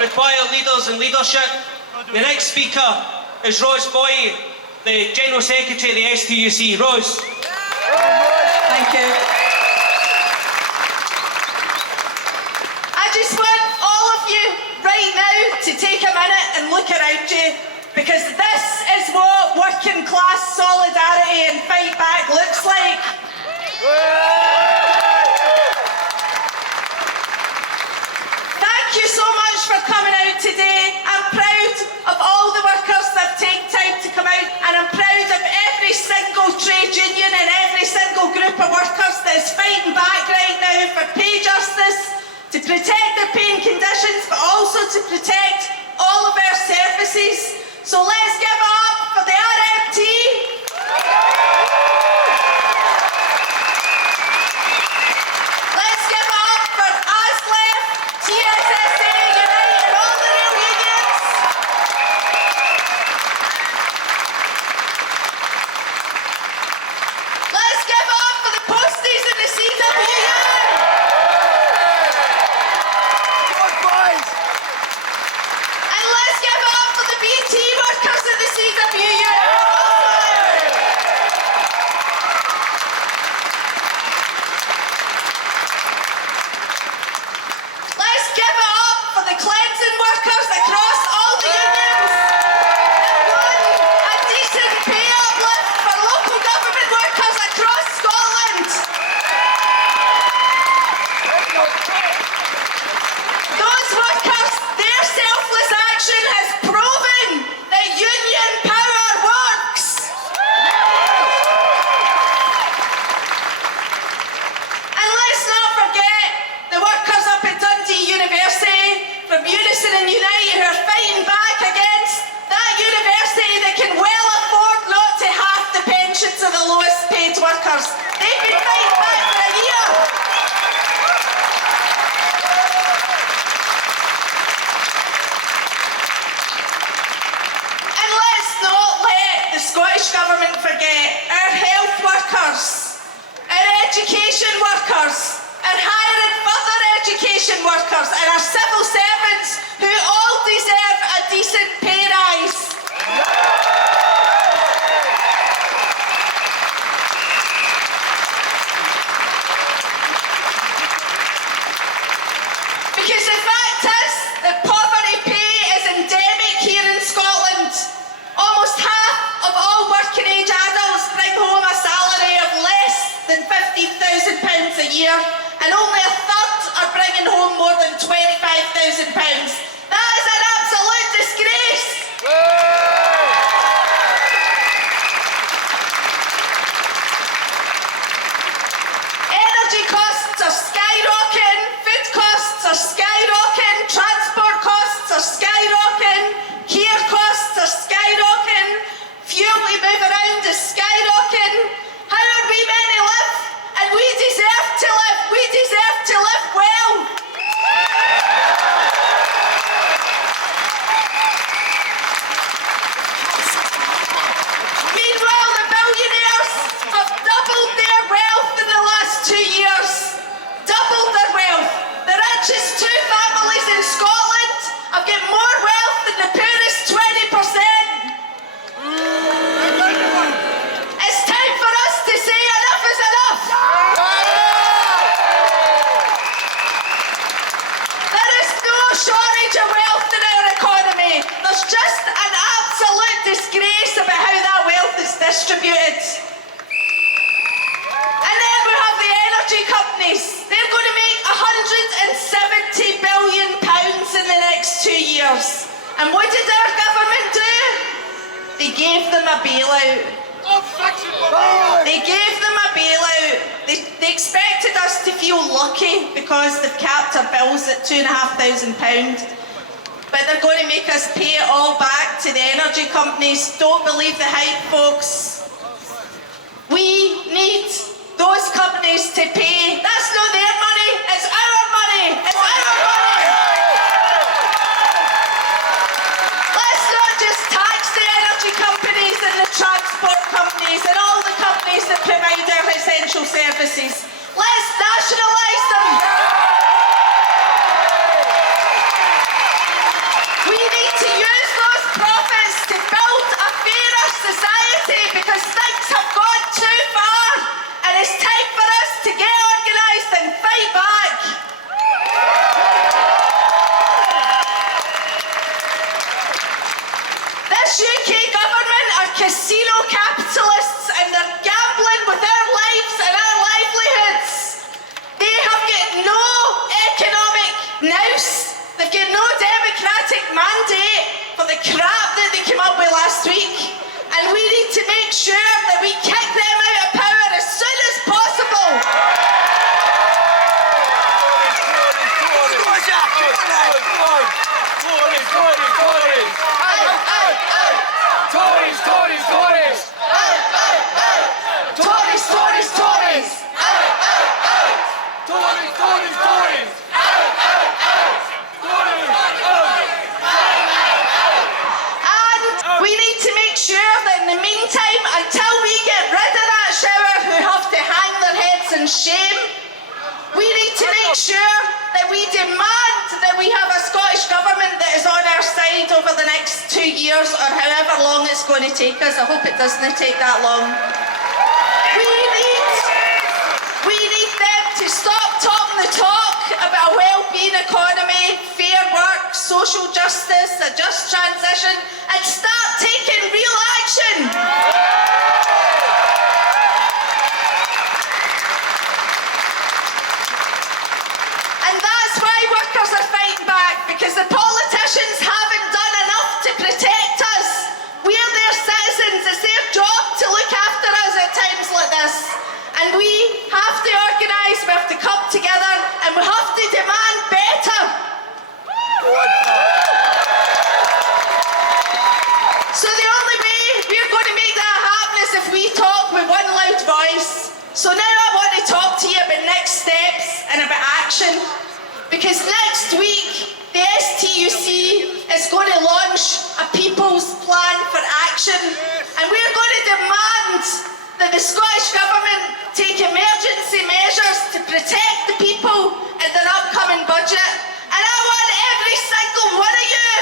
require leaders and leadership. The next speaker is Ros Boye, the General Secretary of the STUC. Ros. Thank you. I just want all of you right now to take a minute and look around you, because this is what working class solidarity and fight back looks like. Thank you so much for coming out today. I'm proud of all the workers that have taken time to come out, and I'm proud of every single trade union and every single group of workers that is fighting back right now for pay justice, to protect their pay and conditions, but also to protect all of our services. So let's give it up for the RMT. Let's give it up for ASLEF, TSSA, Unite and all the rail unions. Let's give it up for the posties and the CWU. And let's give it up for the BT workers at the CWU. Let's give it up for the cleansing workers across all the unions that won a decent pay uplift for local government workers across Scotland. Those workers, their selfless action has proven that union power works. And let's not forget the workers up at Dundee University from Unison and Unite who are fighting back against that university that can well afford not to half the pensions of the lowest paid workers. They've been fighting back for a year. And let's not let the Scottish Government forget our health workers, our education workers, our higher and further education workers, and our civil servants who all deserve a decent pay rise. Because the fact is that poverty pay is endemic here in Scotland. Almost half of all working age adults bring home a salary of less than £15,000 a year, and only a third are bringing home more than £25,000. That is an absolute disgrace. Energy costs are skyrocketing, food costs are skyrocketing, transport costs are skyrocketing, care costs are skyrocketing, fuel we move around is skyrocketing. How are we meant to live? And we deserve to live. We deserve to live well. Meanwhile, the billionaires have doubled their wealth in the last 2 years. Doubled their wealth. The richest two families in Scotland have got more wealth than the poorest 20%. It's time for us to say enough is enough. There is no shortage of wealth in our economy. There's just an absolute disgrace about how that wealth is distributed. And then we have the energy companies. They're going to make £170 billion in the next 2 years. And what did our government do? They gave them a bailout. They gave them a bailout. They expected us to feel lucky because they've capped our bills at £2,500. But they're going to make us pay it all back to the energy companies. Don't believe the hype, folks. We need those companies to pay. That's not their money, it's our money. It's our money. Let's not just tax the energy companies and the transport companies and all the companies that provide our essential services. Let's nationalise them. House. They've got no democratic mandate for the crap that they came up with last week. And we need to make sure that we kick them out of power as soon as possible. And we need to make sure that in the meantime, until we get rid of that shower who have to hang their heads in shame, we need to make sure that we demand that we have a Scottish Government that is on our side over the next 2 years or however long it's going to take us. I hope it doesn't take that long. We need them to stop talking the talk about a well-being economy, fair work, social justice, a just transition, and start taking real action. And that's why workers are fighting back, because the politicians haven't done enough to protect us. We're their citizens. It's their job to look after us at times like this. And we have to organise, we have to come together, and we have to demand better. So the only way we're going to make that happen is if we talk with one loud voice. So now I want to talk to you about next steps and about action. Because next week, the STUC is going to launch a People's Plan for Action. And we're going to demand that the Scottish Government take emergency measures to protect the people in their upcoming budget. And I want every single one of you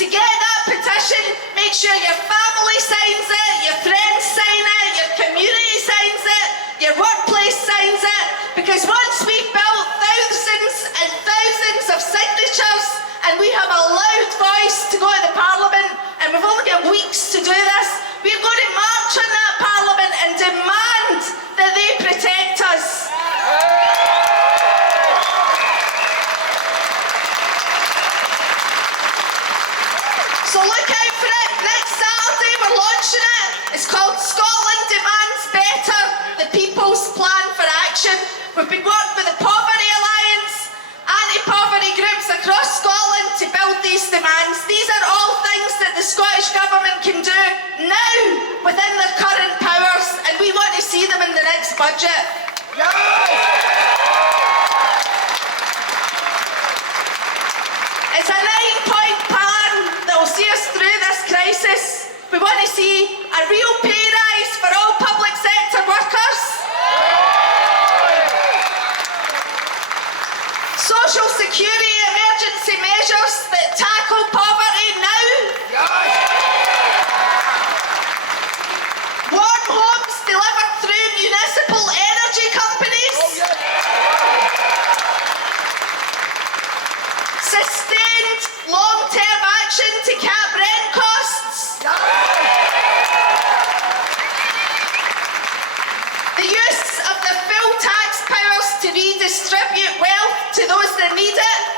to get that petition. Make sure your family signs it, your friends sign it, your community signs it, your workplace signs it. Because once we've built thousands and thousands of signatures and we have a loud voice to go to the Parliament, and we've only got weeks to do this, we're going to march on that Parliament and demand that they protect us. So look out for it. Next Saturday we're launching it. It's called Scotland Demands Better, the People's Plan for Action. We've been working with the Poverty Alliance, anti-poverty groups across Scotland to build these demands. These are all things that the Scottish Government can do now within their current powers, and we want to see them in the next budget. It's a 9-point plan that will see us through this crisis. We want to see a real pay rise for all public sector workers. Social security emergency measures that tackle poverty now. Warm homes delivered through municipal energy companies. Sustained long-term action to cap rent costs. The use of the full tax powers to redistribute wealth to those that need it.